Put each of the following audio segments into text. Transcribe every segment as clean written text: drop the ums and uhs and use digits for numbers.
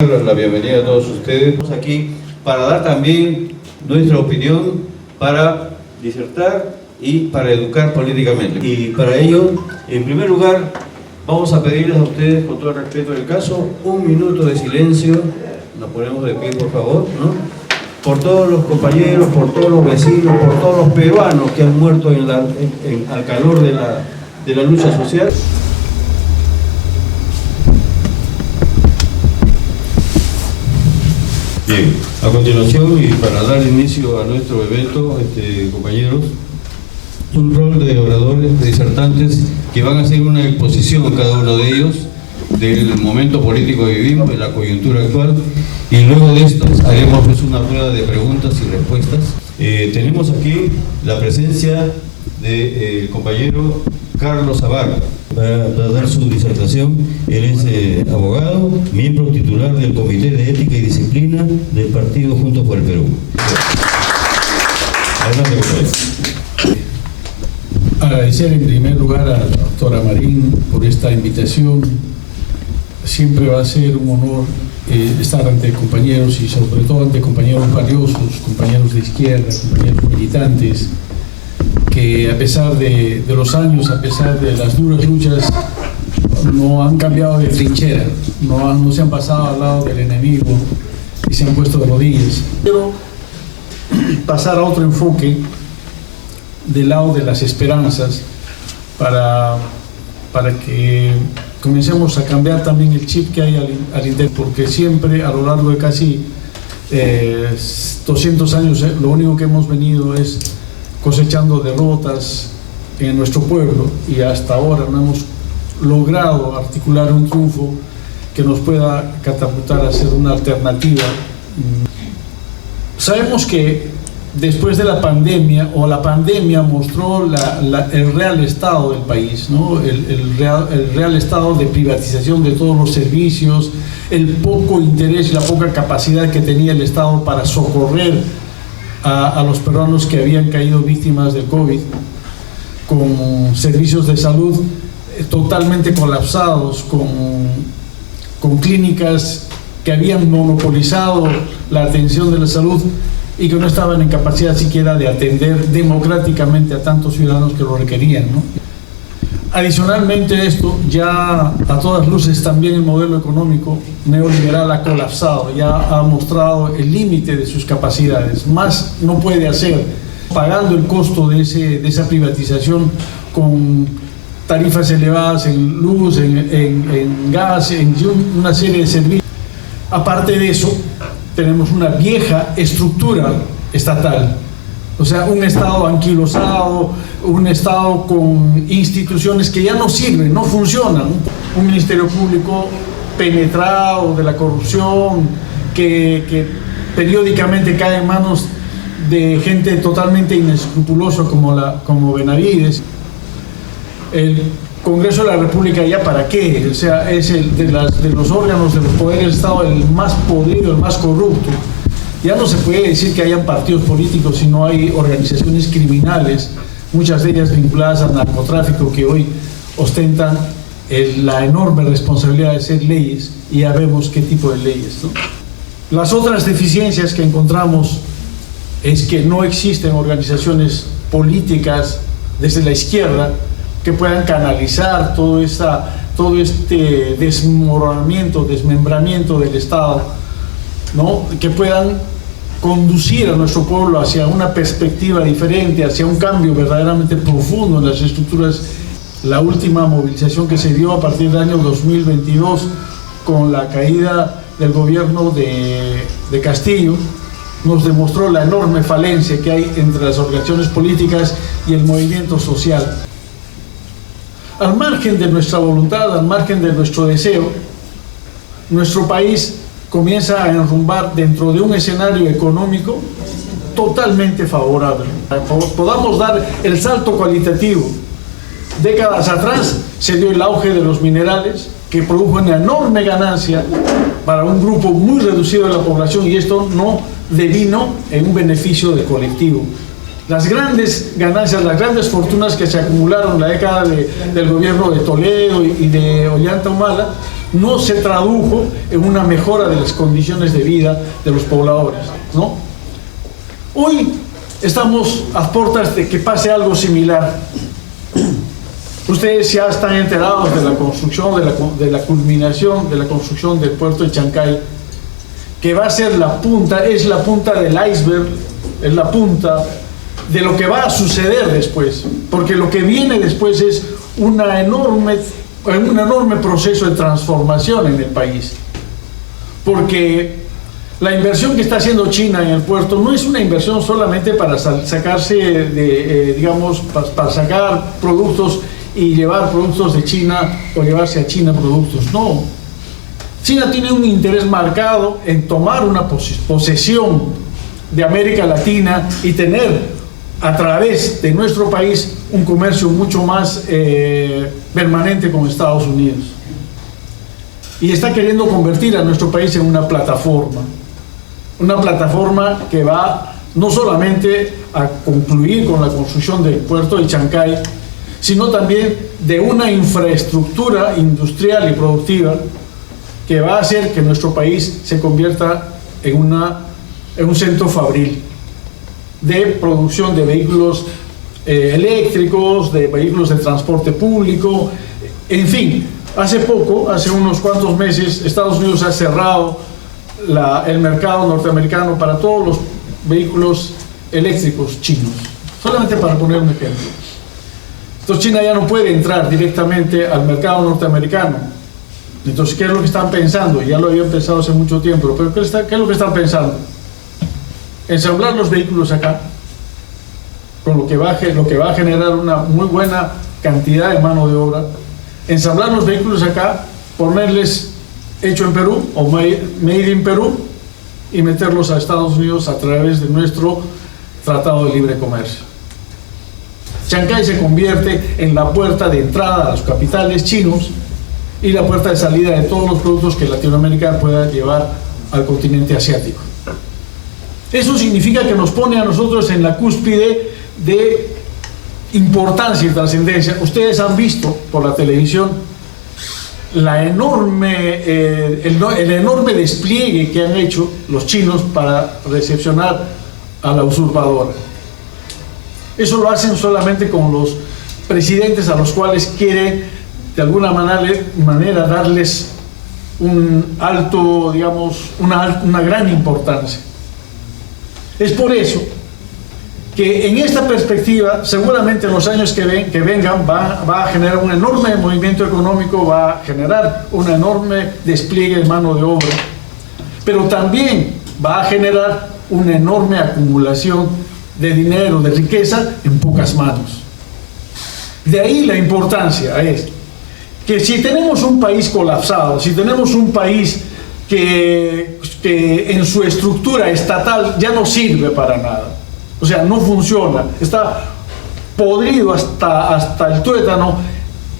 La bienvenida a todos ustedes. Estamos aquí para dar también nuestra opinión, para disertar y para educar políticamente. Y para ello, en primer lugar, vamos a pedirles a ustedes, con todo el respeto del caso, 1 minuto de silencio. Nos ponemos de pie, por favor, ¿no? Por todos los compañeros, por todos los vecinos, por todos los peruanos que han muerto al calor de la lucha social. Bien, a continuación y para dar inicio a nuestro evento, compañeros, un rol de oradores, de disertantes que van a hacer una exposición cada uno de ellos del momento político que vivimos, de la coyuntura actual, y luego de esto haremos pues una rueda de preguntas y respuestas. Tenemos aquí la presencia del compañero Carlos Zavala para dar su disertación. Él es abogado, miembro titular del Comité de Ética y Disciplina del Partido Juntos por el Perú. Adelante, compañero. Agradecer en primer lugar a la doctora Marín por esta invitación. Siempre va a ser un honor estar ante compañeros y sobre todo ante compañeros valiosos, compañeros de izquierda, compañeros militantes, que a pesar de los años, a pesar de las duras luchas, no han cambiado de trinchera, no se han pasado al lado del enemigo y se han puesto de rodillas. Quiero pasar a otro enfoque del lado de las esperanzas para que comencemos a cambiar también el chip que hay al interior, porque siempre a lo largo de casi 200 años lo único que hemos venido es cosechando derrotas en nuestro pueblo y hasta ahora no hemos logrado articular un triunfo que nos pueda catapultar a ser una alternativa. Sabemos que después de la pandemia, o la pandemia mostró el real estado del país, ¿no? el real estado de privatización de todos los servicios, el poco interés y la poca capacidad que tenía el Estado para socorrer a los peruanos que habían caído víctimas del COVID, con servicios de salud totalmente colapsados, con clínicas que habían monopolizado la atención de la salud y que no estaban en capacidad siquiera de atender democráticamente a tantos ciudadanos que lo requerían, ¿no? Adicionalmente a esto, ya a todas luces también el modelo económico neoliberal ha colapsado, ya ha mostrado el límite de sus capacidades, más no puede hacer, pagando el costo de esa privatización con tarifas elevadas en luz, en gas, en una serie de servicios. Aparte de eso, tenemos una vieja estructura estatal, o sea, un Estado anquilosado, un Estado con instituciones que ya no sirven, no funcionan, un Ministerio Público penetrado de la corrupción, que periódicamente cae en manos de gente totalmente inescrupulosa como Benavides. El Congreso de la República, ¿ya para qué? O sea, es de los órganos de los poderes del Estado el más podrido, el más corrupto. Ya no se puede decir que hayan partidos políticos, sino hay organizaciones criminales, muchas de ellas vinculadas al narcotráfico, que hoy ostentan la enorme responsabilidad de hacer leyes, y ya vemos qué tipo de leyes, ¿no? Las otras deficiencias que encontramos es que no existen organizaciones políticas desde la izquierda que puedan canalizar todo este desmoronamiento, desmembramiento del Estado, ¿no? Que puedan conducir a nuestro pueblo hacia una perspectiva diferente, hacia un cambio verdaderamente profundo en las estructuras. La última movilización que se dio a partir del año 2022 con la caída del gobierno de Castillo nos demostró la enorme falencia que hay entre las organizaciones políticas y el movimiento social. Al margen de nuestra voluntad, al margen de nuestro deseo, nuestro país comienza a enrumbar dentro de un escenario económico totalmente favorable. Podamos dar el salto cualitativo. Décadas atrás se dio el auge de los minerales, que produjo una enorme ganancia para un grupo muy reducido de la población, y esto no devino en un beneficio del colectivo. Las grandes ganancias, las grandes fortunas que se acumularon en la década del gobierno de Toledo y de Ollanta Humala no se tradujo en una mejora de las condiciones de vida de los pobladores, ¿no? Hoy estamos a puertas de que pase algo similar. Ustedes ya están enterados de la construcción, de la culminación de la construcción del puerto de Chancay, que va a ser la punta, es la punta del iceberg, es la punta de lo que va a suceder después, porque lo que viene después es un enorme proceso de transformación en el país, porque la inversión que está haciendo China en el puerto no es una inversión solamente para sacarse de, digamos, para sacar productos y llevar productos de China o llevarse a China productos, no. China tiene un interés marcado en tomar una posesión de América Latina y tener a través de nuestro país un comercio mucho más permanente con Estados Unidos. Y está queriendo convertir a nuestro país en una plataforma que va no solamente a concluir con la construcción del puerto de Chancay, sino también de una infraestructura industrial y productiva que va a hacer que nuestro país se convierta en un centro fabril de producción de vehículos eléctricos, de vehículos de transporte público, en fin. Hace unos cuantos meses, Estados Unidos ha cerrado el mercado norteamericano para todos los vehículos eléctricos chinos, solamente para poner un ejemplo. Entonces China ya no puede entrar directamente al mercado norteamericano. Entonces, ¿qué es lo que están pensando? Ya lo habían pensado hace mucho tiempo, pero ¿qué es lo que están pensando? Ensamblar los vehículos acá, con lo que va a generar una muy buena cantidad de mano de obra. Ensamblar los vehículos acá, ponerles hecho en Perú o made in Perú y meterlos a Estados Unidos a través de nuestro Tratado de Libre Comercio. Chancay se convierte en la puerta de entrada a los capitales chinos y la puerta de salida de todos los productos que Latinoamérica pueda llevar al continente asiático. Eso significa que nos pone a nosotros en la cúspide de importancia y trascendencia. Ustedes han visto por la televisión el enorme despliegue que han hecho los chinos para recepcionar a la usurpadora. Eso lo hacen solamente con los presidentes a los cuales quiere de alguna manera darles un alto, digamos, una gran importancia. Es por eso que en esta perspectiva, seguramente en los años que vengan, va a generar un enorme movimiento económico, va a generar un enorme despliegue de mano de obra, pero también va a generar una enorme acumulación de dinero, de riqueza en pocas manos. De ahí la importancia es que si tenemos un país colapsado, si tenemos un país que en su estructura estatal ya no sirve para nada, o sea, no funciona, está podrido hasta el tuétano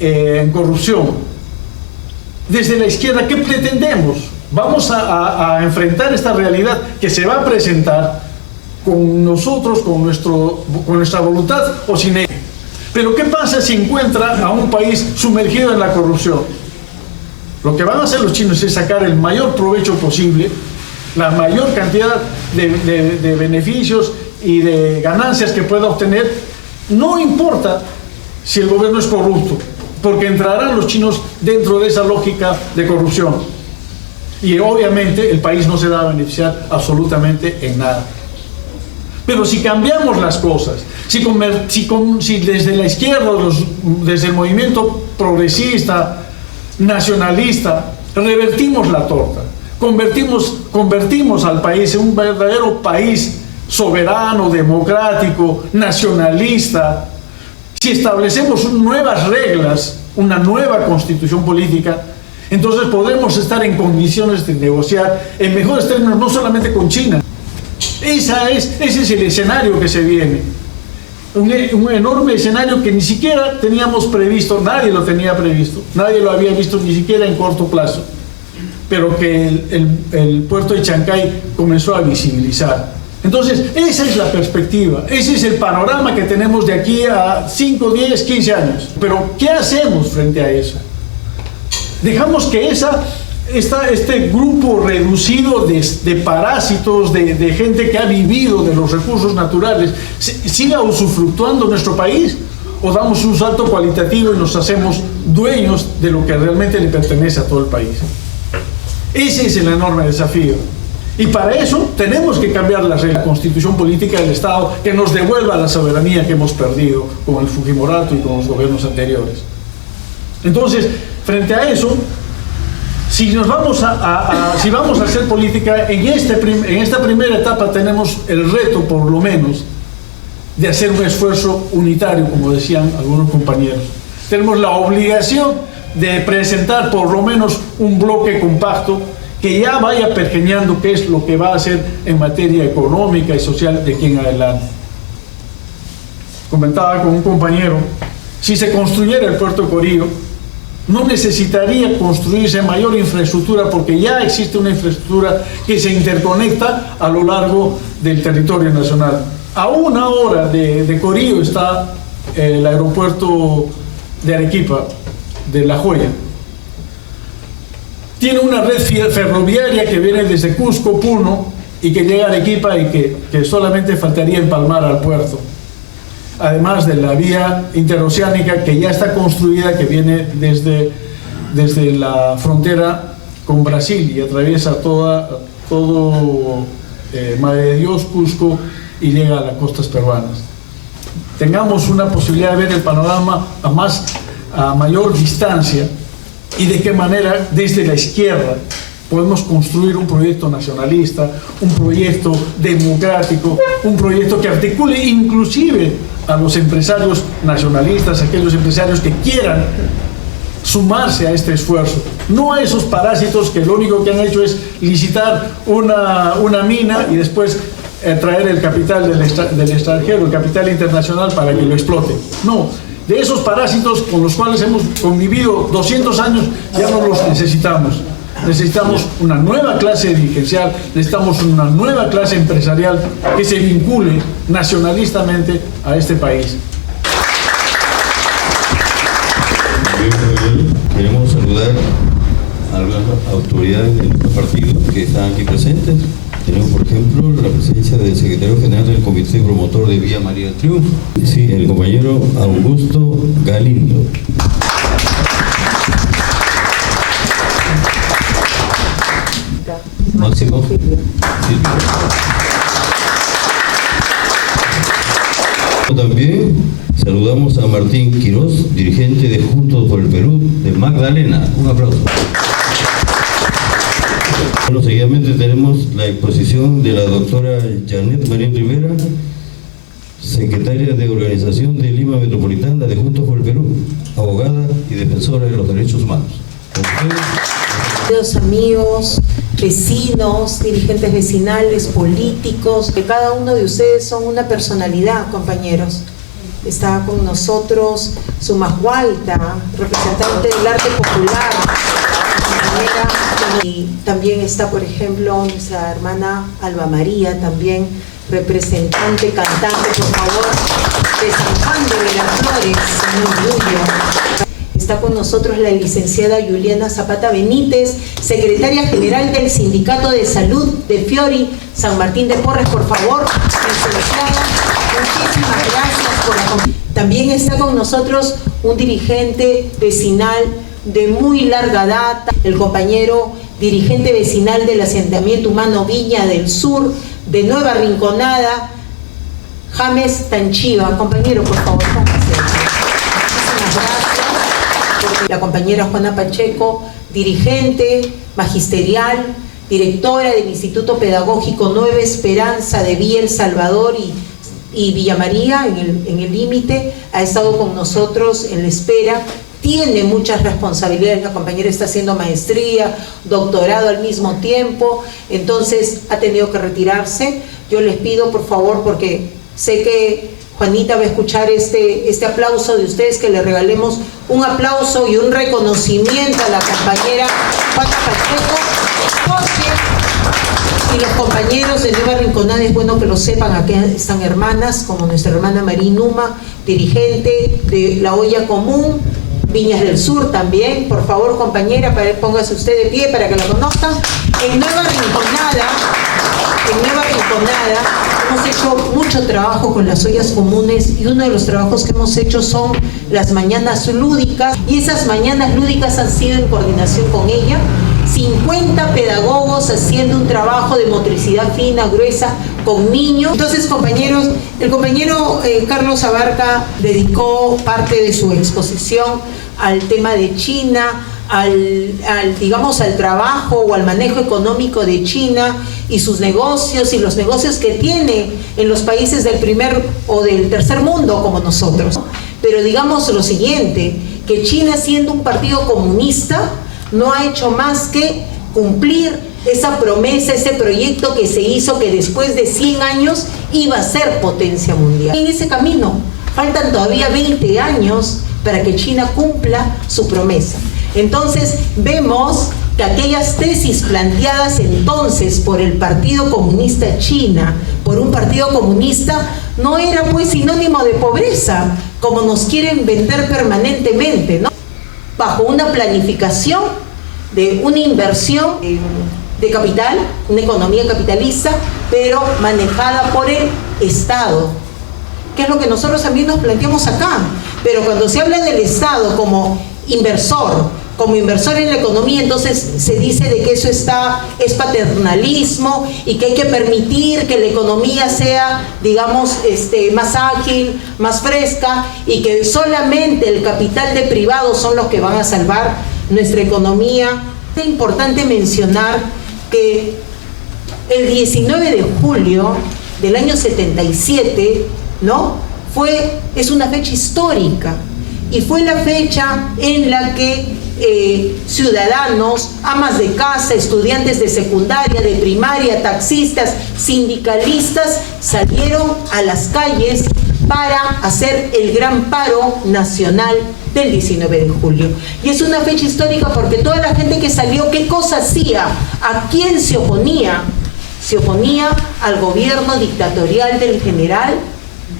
en corrupción. Desde la izquierda, ¿qué pretendemos? Vamos a enfrentar esta realidad que se va a presentar con nosotros, con nuestra voluntad o sin ella. Pero ¿qué pasa si encuentra a un país sumergido en la corrupción? Lo que van a hacer los chinos es sacar el mayor provecho posible, la mayor cantidad de beneficios y de ganancias que pueda obtener, no importa si el gobierno es corrupto, porque entrarán los chinos dentro de esa lógica de corrupción. Y obviamente el país no se va a beneficiar absolutamente en nada. Pero si cambiamos las cosas, si desde la izquierda, desde el movimiento progresista, nacionalista, revertimos la torta, convertimos al país en un verdadero país soberano, democrático, nacionalista, si establecemos nuevas reglas, una nueva constitución política, entonces podremos estar en condiciones de negociar en mejores términos, no solamente con China. Ese es el escenario que se viene. Un enorme escenario que ni siquiera teníamos previsto, nadie lo tenía previsto, nadie lo había visto ni siquiera en corto plazo, pero que el puerto de Chancay comenzó a visibilizar. Entonces, esa es la perspectiva, ese es el panorama que tenemos de aquí a 5, 10, 15 años. Pero, ¿qué hacemos frente a eso? Dejamos que este grupo reducido de parásitos, de gente que ha vivido de los recursos naturales, siga usufructuando nuestro país, o damos un salto cualitativo y nos hacemos dueños de lo que realmente le pertenece a todo el país. Ese es el enorme desafío. Y para eso tenemos que cambiar la constitución política del Estado, que nos devuelva la soberanía que hemos perdido con el Fujimorato y con los gobiernos anteriores. Entonces, frente a eso, si vamos a hacer política, en esta primera etapa tenemos el reto, por lo menos, de hacer un esfuerzo unitario, como decían algunos compañeros. Tenemos la obligación de presentar por lo menos un bloque compacto que ya vaya pergeñando qué es lo que va a hacer en materia económica y social de aquí en adelante. Comentaba con un compañero, si se construyera el puerto Corío, no necesitaría construirse mayor infraestructura, porque ya existe una infraestructura que se interconecta a lo largo del territorio nacional. A 1 hora de Corío está el aeropuerto de Arequipa, de La Joya. Tiene una red ferroviaria que viene desde Cusco, Puno, y que llega a Arequipa y que solamente faltaría empalmar al puerto. Además de la vía interoceánica que ya está construida, que viene desde la frontera con Brasil y atraviesa todo Madre de Dios, Cusco, y llega a las costas peruanas. Tengamos una posibilidad de ver el panorama a mayor distancia, y de qué manera desde la izquierda podemos construir un proyecto nacionalista, un proyecto democrático, un proyecto que articule inclusive a los empresarios nacionalistas, aquellos empresarios que quieran sumarse a este esfuerzo, no a esos parásitos que lo único que han hecho es licitar una mina y después traer el capital del extranjero, el capital internacional, para que lo explote. No, de esos parásitos con los cuales hemos convivido 200 años, ya no los necesitamos. Necesitamos una nueva clase dirigencial, necesitamos una nueva clase empresarial que se vincule nacionalistamente a este país. Queremos saludar a algunas autoridades de nuestro partido que están aquí presentes. Tenemos, por ejemplo, la presencia del secretario general del Comité Promotor de Vía María del Triunfo, sí, el compañero Augusto Galindo. Máximo Silvio. También saludamos a Martín Quirós, dirigente de Juntos por el Perú de Magdalena. Un aplauso. Bueno, seguidamente tenemos la exposición de la doctora Janet Marín Rivera, secretaria de Organización de Lima Metropolitana de Juntos por el Perú, abogada y defensora de los derechos humanos. Queridos amigos, vecinos, dirigentes vecinales, políticos, que cada uno de ustedes son una personalidad, compañeros. Está con nosotros Sumahualta, representante del arte popular. Y también está, por ejemplo, nuestra hermana Alba María, también representante, cantante, por favor, de San Juan de Miraflores, en Orgullo. Está con nosotros la licenciada Juliana Zapata Benítez, secretaria general del Sindicato de Salud de Fiori, San Martín de Porres, por favor, licenciada, muchísimas gracias por acompañarnos. También está con nosotros un dirigente vecinal de muy larga data, el compañero dirigente vecinal del asentamiento humano Viña del Sur, de Nueva Rinconada, James Tanchiva. Compañero, por favor, póngase. Muchísimas gracias. La compañera Juana Pacheco, dirigente magisterial, directora del Instituto Pedagógico Nueva Esperanza de Villa El Salvador y Villa María, en el límite, ha estado con nosotros en la espera. Tiene muchas responsabilidades, la compañera está haciendo maestría, doctorado al mismo tiempo, entonces ha tenido que retirarse. Yo les pido, por favor, porque sé que Juanita va a escuchar este aplauso de ustedes, que le regalemos un aplauso y un reconocimiento a la compañera Juana Pacheco, porque y los compañeros de Nueva Rinconada, es bueno que lo sepan, aquí están hermanas, como nuestra hermana María Numa, dirigente de la Olla Común, Viñas del Sur también, por favor compañera, póngase usted de pie para que la conozcan. En Nueva Rinconada hemos hecho mucho trabajo con las ollas comunes y uno de los trabajos que hemos hecho son las mañanas lúdicas, y esas mañanas lúdicas han sido en coordinación con ella. 50 pedagogos haciendo un trabajo de motricidad fina, gruesa, con niños. Entonces, compañeros, el compañero Carlos Abarca dedicó parte de su exposición al tema de China, digamos, al trabajo o al manejo económico de China y sus negocios y los negocios que tiene en los países del primer o del tercer mundo como nosotros. Pero digamos lo siguiente, que China, siendo un partido comunista, no ha hecho más que cumplir esa promesa, ese proyecto que se hizo, que después de 100 años iba a ser potencia mundial. En ese camino faltan todavía 20 años para que China cumpla su promesa. Entonces vemos que aquellas tesis planteadas entonces por el Partido Comunista China, por un partido comunista, no era pues sinónimo de pobreza, como nos quieren vender permanentemente, ¿no? Bajo una planificación de una inversión de capital, una economía capitalista, pero manejada por el Estado, que es lo que nosotros también nos planteamos acá. Pero cuando se habla del Estado como inversor en la economía, entonces se dice de que eso es paternalismo y que hay que permitir que la economía sea, digamos, más ágil, más fresca, y que solamente el capital de privados son los que van a salvar nuestra economía. Es importante mencionar que el 19 de julio del año 77, ¿no? Es una fecha histórica, y fue la fecha en la que ciudadanos, amas de casa, estudiantes de secundaria, de primaria, taxistas, sindicalistas salieron a las calles para hacer el gran paro nacional del 19 de julio. Y es una fecha histórica porque toda la gente que salió, ¿qué cosa hacía? ¿A quién se oponía? Se oponía al gobierno dictatorial del general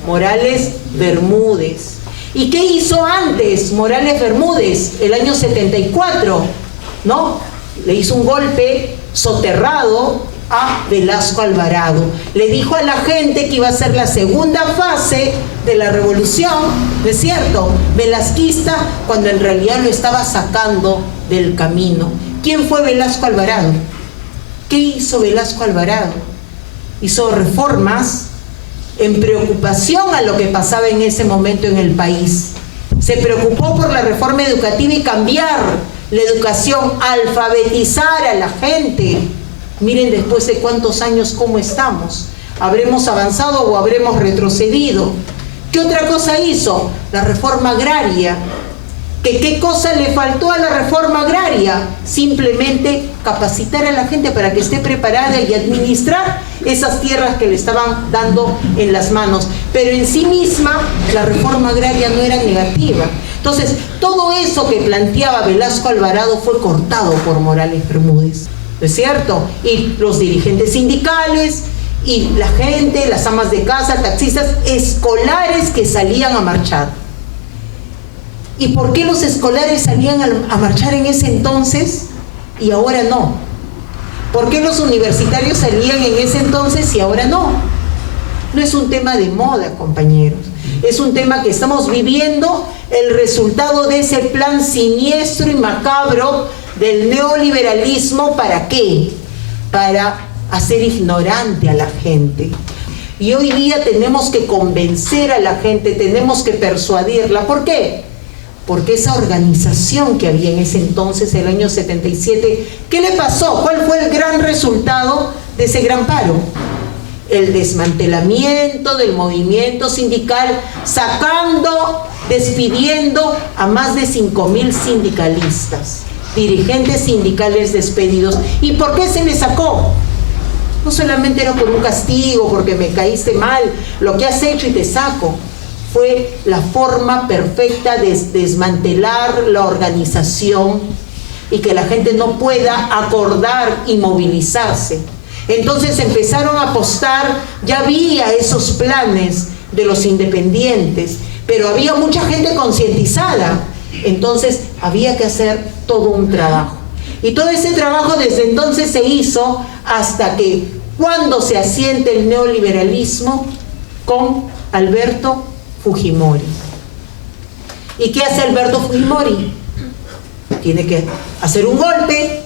Morales Bermúdez. ¿Y qué hizo antes Morales Bermúdez? El año 74, ¿no? Le hizo un golpe soterrado a Velasco Alvarado. Le dijo a la gente que iba a ser la segunda fase de la revolución, ¿no es cierto?, velasquista, cuando en realidad lo estaba sacando del camino. ¿Quién fue Velasco Alvarado? ¿Qué hizo Velasco Alvarado? Hizo reformas en preocupación a lo que pasaba en ese momento en el país. Se preocupó por la reforma educativa y cambiar la educación, alfabetizar a la gente. Miren después de cuántos años cómo estamos. ¿Habremos avanzado o habremos retrocedido? ¿Qué otra cosa hizo? La reforma agraria. ¿Qué cosa le faltó a la reforma agraria? Simplemente capacitar a la gente para que esté preparada y administrar esas tierras que le estaban dando en las manos. Pero en sí misma la reforma agraria no era negativa. Entonces, todo eso que planteaba Velasco Alvarado fue cortado por Morales Bermúdez, ¿no es cierto? Y los dirigentes sindicales y la gente, las amas de casa, taxistas, escolares que salían a marchar. ¿Y por qué los escolares salían a marchar en ese entonces y ahora no? ¿Por qué los universitarios salían en ese entonces y ahora no? No es un tema de moda, compañeros. Es un tema que estamos viviendo el resultado de ese plan siniestro y macabro del neoliberalismo. ¿Para qué? Para hacer ignorante a la gente. Y hoy día tenemos que convencer a la gente, tenemos que persuadirla. ¿Por qué? Porque esa organización que había en ese entonces, el año 77, ¿qué le pasó? ¿Cuál fue el gran resultado de ese gran paro? El desmantelamiento del movimiento sindical, despidiendo a más de 5.000 sindicalistas, dirigentes sindicales despedidos. ¿Y por qué se les sacó? No solamente era por un castigo, porque me caíste mal, lo que has hecho y te saco. Fue la forma perfecta de desmantelar la organización y que la gente no pueda acordar y movilizarse. Entonces empezaron a apostar, ya había esos planes de los independientes, pero había mucha gente concientizada Entonces había que hacer todo un trabajo. Y todo ese trabajo desde entonces se hizo hasta que cuando se asiente el neoliberalismo con Alberto Fujimori. ¿Y qué hace Alberto Fujimori? Tiene que hacer un golpe,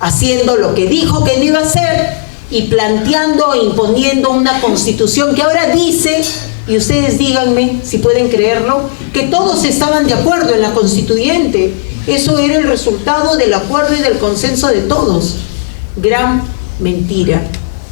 haciendo lo que dijo que no iba a hacer y planteando e imponiendo una constitución que ahora dice, y ustedes díganme si pueden creerlo, que todos estaban de acuerdo en la constituyente. Eso era el resultado del acuerdo y del consenso de todos. Gran mentira.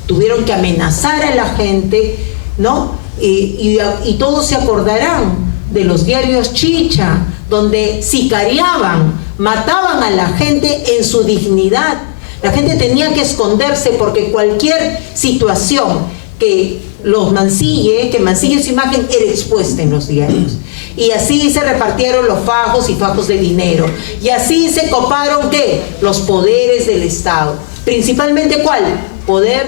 Tuvieron que amenazar a la gente, ¿no? Y todos se acordarán de los diarios Chicha, donde sicariaban, mataban a la gente en su dignidad. La gente tenía que esconderse porque cualquier situación que los mancille, que mancille su imagen, era expuesta en los diarios. Y así se repartieron los fajos y fajos de dinero. Y así se coparon, ¿qué? Los poderes del Estado. Principalmente, ¿cuál? Poder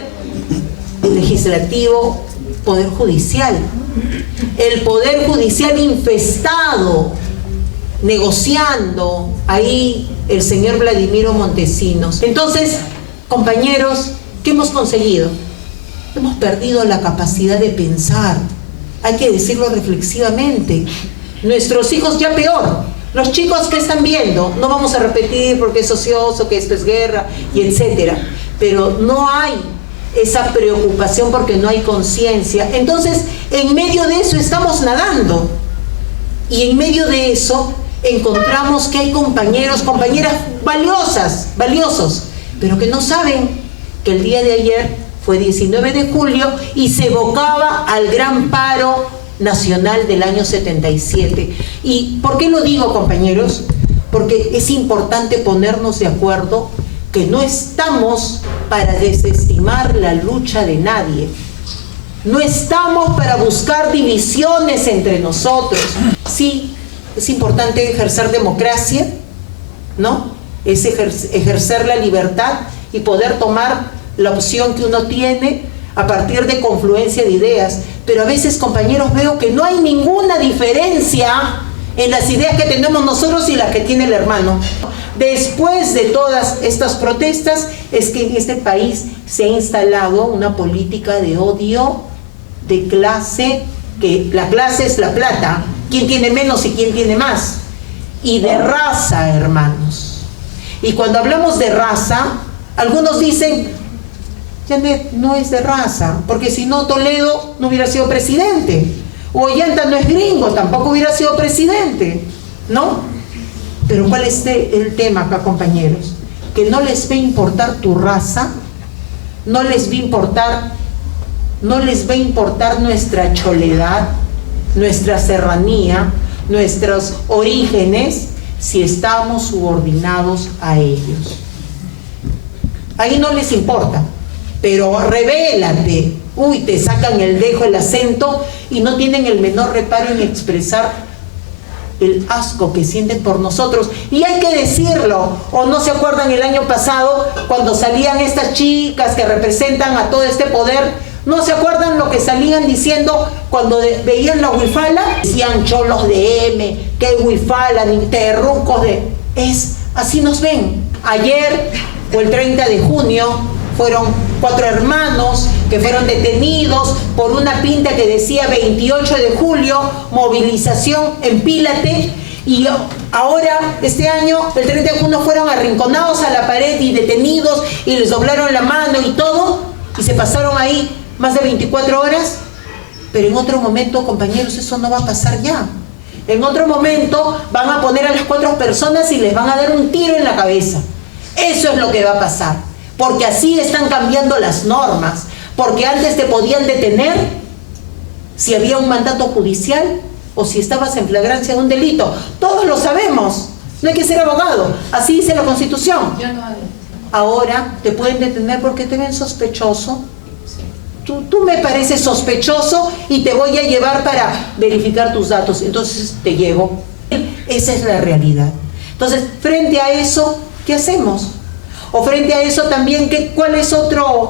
legislativo, poder judicial. El poder judicial infestado, negociando ahí el señor Vladimiro Montesinos. Entonces, compañeros, ¿qué hemos conseguido? Hemos perdido la capacidad de pensar. Hay que decirlo reflexivamente. Nuestros hijos ya peor. Los chicos que están viendo, no vamos a repetir porque es ocioso, que esto es guerra y etcétera. Pero no hay esa preocupación porque no hay conciencia. Entonces, en medio de eso estamos nadando. Y en medio de eso encontramos que hay compañeros, compañeras valiosos, pero que no saben que el día de ayer fue 19 de julio y se evocaba al gran paro nacional del año 77. ¿Y por qué lo digo, compañeros? Porque es importante ponernos de acuerdo que no estamos para desestimar la lucha de nadie. No estamos para buscar divisiones entre nosotros. Sí, es importante ejercer democracia, ¿no? Es ejercer la libertad y poder tomar la opción que uno tiene a partir de confluencia de ideas. Pero a veces, compañeros, veo que no hay ninguna diferencia en las ideas que tenemos nosotros y las que tiene el hermano. Después de todas estas protestas, es que en este país se ha instalado una política de odio, de clase, que la clase es la plata, quién tiene menos y quién tiene más, y de raza, hermanos. Y cuando hablamos de raza, algunos dicen, Janet no es de raza, porque si no Toledo no hubiera sido presidente, o Ollanta no es gringo, tampoco hubiera sido presidente, ¿no? Pero ¿cuál es el tema acá, compañeros? Que no les va a importar tu raza, no les va a importar nuestra choledad, nuestra serranía, nuestros orígenes, si estamos subordinados a ellos. Ahí no les importa, pero revélate, uy, te sacan el dejo, el acento, y no tienen el menor reparo en expresar el asco que sienten por nosotros. Y hay que decirlo. ¿O no se acuerdan el año pasado cuando salían estas chicas que representan a todo este poder? ¿No se acuerdan lo que salían diciendo cuando veían la huifala? Decían cholos de M, que huifala, ni terrucos de... Así nos ven. Ayer, o el 30 de junio, fueron 4 hermanos que fueron detenidos por una pinta que decía 28 de julio, movilización, empílate. Y ahora, este año, el 30 de junio, fueron arrinconados a la pared y detenidos y les doblaron la mano y todo, y se pasaron ahí más de 24 horas. Pero en otro momento, compañeros, eso no va a pasar ya. En otro momento van a poner a las 4 personas y les van a dar un tiro en la cabeza. Eso es lo que va a pasar. Porque así están cambiando las normas. Porque antes te podían detener si había un mandato judicial o si estabas en flagrancia de un delito. Todos lo sabemos. No hay que ser abogado. Así dice la Constitución. Ahora te pueden detener porque te ven sospechoso. Tú me pareces sospechoso y te voy a llevar para verificar tus datos. Entonces te llevo. Esa es la realidad. Entonces, frente a eso, ¿qué hacemos? O frente a eso también, ¿cuál es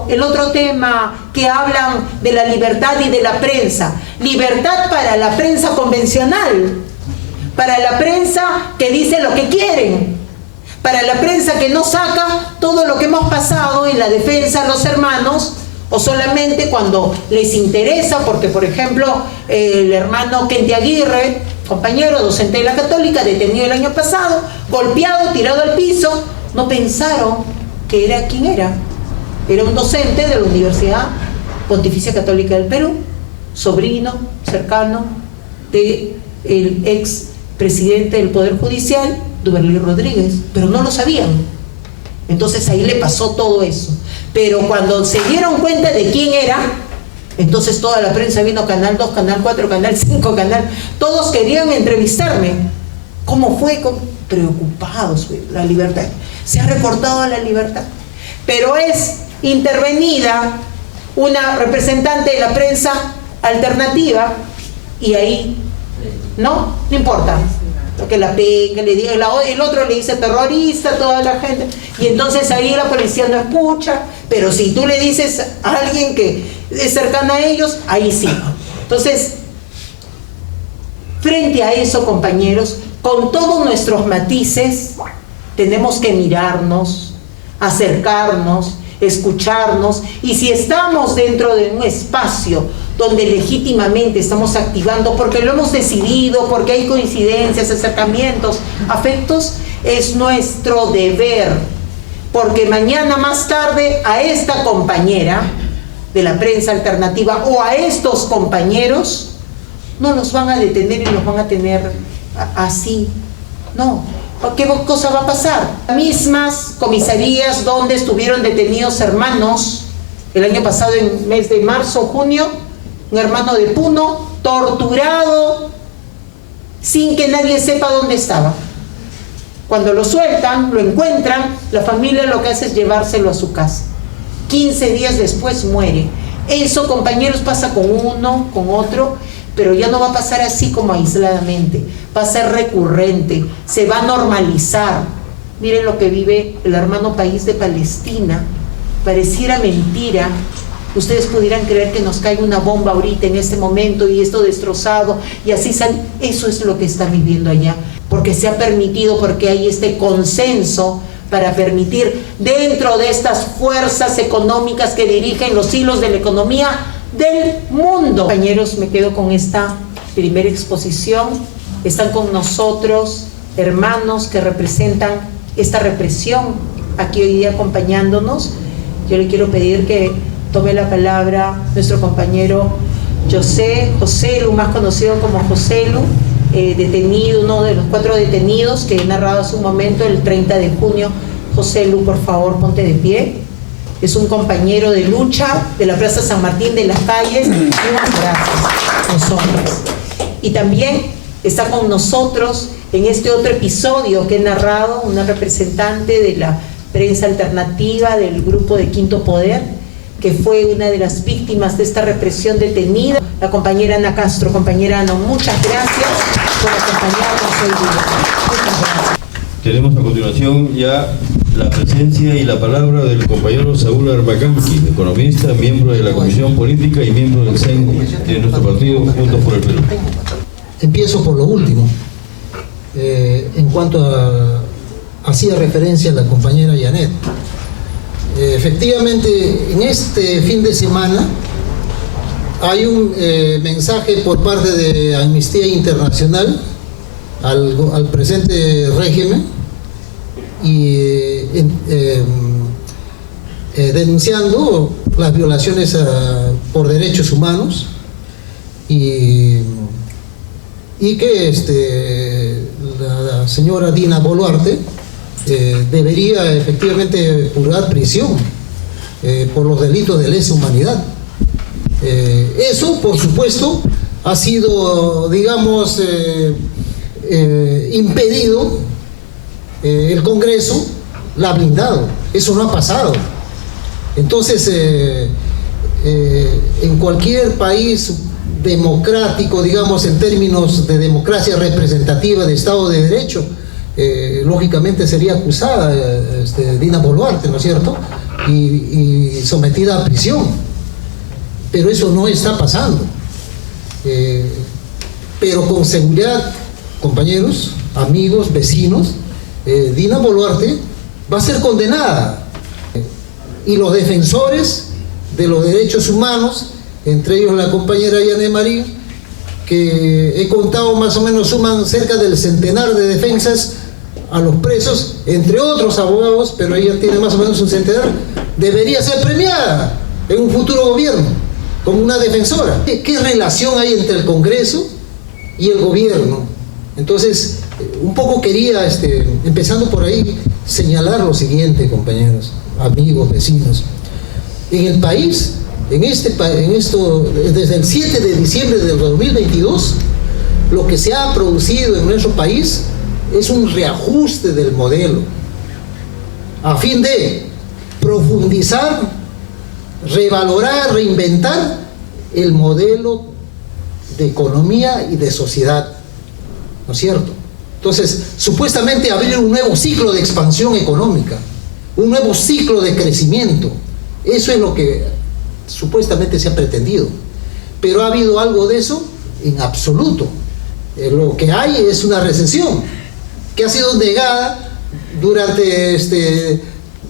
el otro tema que hablan de la libertad y de la prensa? Libertad para la prensa convencional, para la prensa que dice lo que quieren, para la prensa que no saca todo lo que hemos pasado en la defensa a los hermanos, o solamente cuando les interesa, porque por ejemplo el hermano Kenty Aguirre, compañero docente de la Católica, detenido el año pasado, golpeado, tirado al piso, no pensaron que era quien era. Era un docente de la Universidad Pontificia Católica del Perú, sobrino cercano del ex presidente del Poder Judicial, Duberly Rodríguez, pero no lo sabían. Entonces ahí le pasó todo eso. Pero cuando se dieron cuenta de quién era, entonces toda la prensa vino, Canal 2, Canal 4, Canal 5, todos querían entrevistarme. ¿Cómo fue? Preocupados, la libertad. Se ha recortado la libertad. Pero es intervenida una representante de la prensa alternativa y ahí, no importa. Que la peguen, que le digan, el otro le dice terrorista a toda la gente, y entonces ahí la policía no escucha, pero si tú le dices a alguien que es cercano a ellos, ahí sí. Entonces, frente a eso, compañeros, con todos nuestros matices, tenemos que mirarnos, acercarnos, escucharnos, y si estamos dentro de un espacio donde legítimamente estamos activando, porque lo hemos decidido, porque hay coincidencias, acercamientos, afectos, es nuestro deber, porque mañana más tarde a esta compañera de la prensa alternativa o a estos compañeros no los van a detener y los van a tener así, no. ¿Qué cosa va a pasar? Mismas comisarías donde estuvieron detenidos hermanos el año pasado, en mes de marzo, junio, un hermano de Puno, torturado, sin que nadie sepa dónde estaba. Cuando lo sueltan, lo encuentran, la familia lo que hace es llevárselo a su casa. 15 días después muere. Eso, compañeros, pasa con uno, con otro, pero ya no va a pasar así como aisladamente, va a ser recurrente, se va a normalizar. Miren lo que vive el hermano país de Palestina. Pareciera mentira. Ustedes pudieran creer que nos caiga una bomba ahorita en este momento y esto destrozado y así sale. Eso es lo que está viviendo allá, porque se ha permitido, porque hay este consenso para permitir dentro de estas fuerzas económicas que dirigen los hilos de la economía del mundo. Compañeros, me quedo con esta primera exposición. Están con nosotros hermanos que representan esta represión aquí hoy día acompañándonos. Yo le quiero pedir que tome la palabra nuestro compañero Joselu, más conocido como Joselu, detenido, uno de los 4 detenidos que he narrado hace un momento, el 30 de junio. Joselu, por favor, ponte de pie. Es un compañero de lucha de la Plaza San Martín, de las calles. Muchas gracias, nosotros. Y también está con nosotros en este otro episodio que he narrado, una representante de la prensa alternativa del grupo de Quinto Poder, que fue una de las víctimas de esta represión detenida, la compañera Ana Castro. Compañera Ana, muchas gracias por acompañarnos hoy día. Muchas gracias. Tenemos a continuación ya la presencia y la palabra del compañero Saúl Arbacanqui, economista, miembro de la Comisión Política y miembro del CEN de nuestro partido Juntos por el Perú. Empiezo por lo último. En cuanto a, hacía referencia a la compañera Janet. Efectivamente, en este fin de semana hay un mensaje por parte de Amnistía Internacional al presente régimen y denunciando las violaciones por derechos humanos y que la señora Dina Boluarte debería efectivamente purgar prisión por los delitos de lesa humanidad. Eso, por supuesto, ha sido, digamos, impedido. El Congreso la ha blindado. Eso no ha pasado. Entonces, en cualquier país democrático, digamos, en términos de democracia representativa, de Estado de Derecho, lógicamente sería acusada Dina Boluarte, ¿no es cierto? Y sometida a prisión. Pero eso no está pasando. Pero con seguridad compañeros, amigos, vecinos, Dina Boluarte va a ser condenada. Y los defensores de los derechos humanos, entre ellos la compañera Yané Marín, que he contado más o menos suman cerca del centenar de defensas a los presos, entre otros abogados, pero ella tiene más o menos un centenar, debería ser premiada en un futuro gobierno como una defensora. ¿Qué relación hay entre el Congreso y el gobierno? Entonces, un poco quería, empezando por ahí, señalar lo siguiente, compañeros, amigos, vecinos. En el país, desde el 7 de diciembre del 2022, lo que se ha producido en nuestro país es un reajuste del modelo a fin de profundizar, revalorar, reinventar el modelo de economía y de sociedad, ¿no es cierto? Entonces, supuestamente abrir un nuevo ciclo de expansión económica, un nuevo ciclo de crecimiento, eso es lo que supuestamente se ha pretendido, pero ¿ha habido algo de eso? En absoluto. Lo que hay es una recesión que ha sido negada durante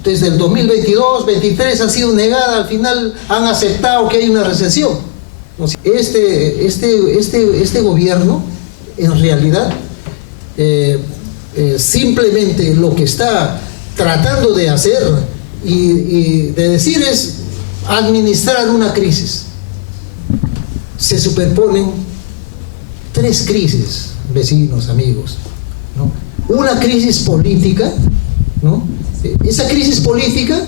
desde el 2022, 23 ha sido negada, al final han aceptado que hay una recesión. Este gobierno, en realidad, simplemente lo que está tratando de hacer y de decir es administrar una crisis. Se superponen tres crisis, vecinos, amigos, ¿no? Una crisis política, ¿no? Esa crisis política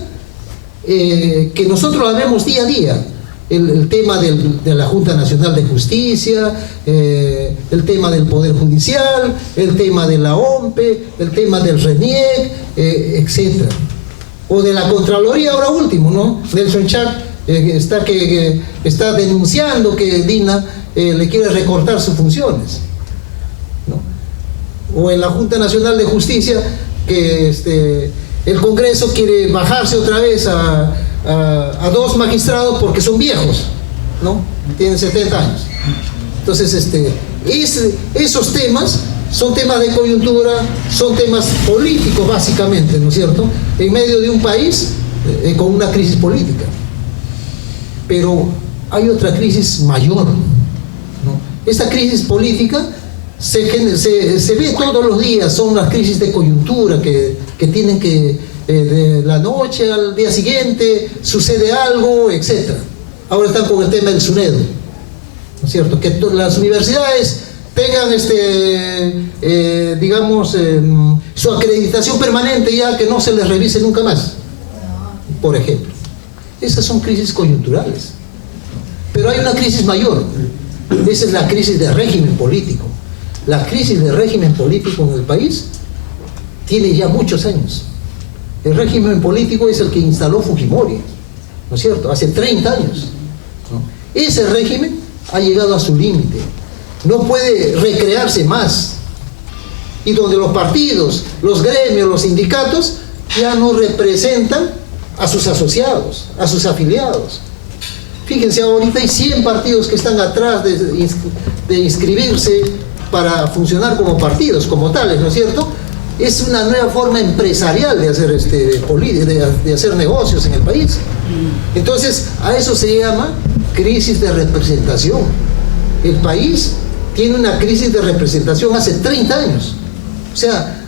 que nosotros la vemos día a día, el tema de la Junta Nacional de Justicia, el tema del Poder Judicial, el tema de la OMPE, el tema del RENIEC, etc. O de la Contraloría, ahora último, ¿no? Nelson Chac que está denunciando que Dina le quiere recortar sus funciones, ¿no? O en la Junta Nacional de Justicia, que el Congreso quiere bajarse otra vez a dos magistrados porque son viejos, ¿no? Tienen 70 años. Entonces, esos temas son temas de coyuntura, son temas políticos básicamente, ¿no es cierto? En medio de un país con una crisis política. Pero hay otra crisis mayor, ¿no? Esta crisis política se ve todos los días, son las crisis de coyuntura que tienen que, de la noche al día siguiente, sucede algo, etc. Ahora están con el tema del SUNEDO, ¿no es cierto? Que las universidades tengan, digamos, su acreditación permanente ya, que no se les revise nunca más, por ejemplo. Esas son crisis coyunturales. Pero hay una crisis mayor. Esa es la crisis de régimen político. La crisis de régimen político en el país tiene ya muchos años. El régimen político es el que instaló Fujimori, ¿no es cierto? Hace 30 años, ¿no? Ese régimen ha llegado a su límite. No puede recrearse más. Y donde los partidos, los gremios, los sindicatos ya no representan a sus asociados, a sus afiliados. Fíjense, ahorita hay 100 partidos que están atrás de inscribirse para funcionar como partidos, como tales, ¿no es cierto? Es una nueva forma empresarial de hacer, de hacer negocios en el país. Entonces, a eso se llama crisis de representación. El país tiene una crisis de representación hace 30 años. O sea,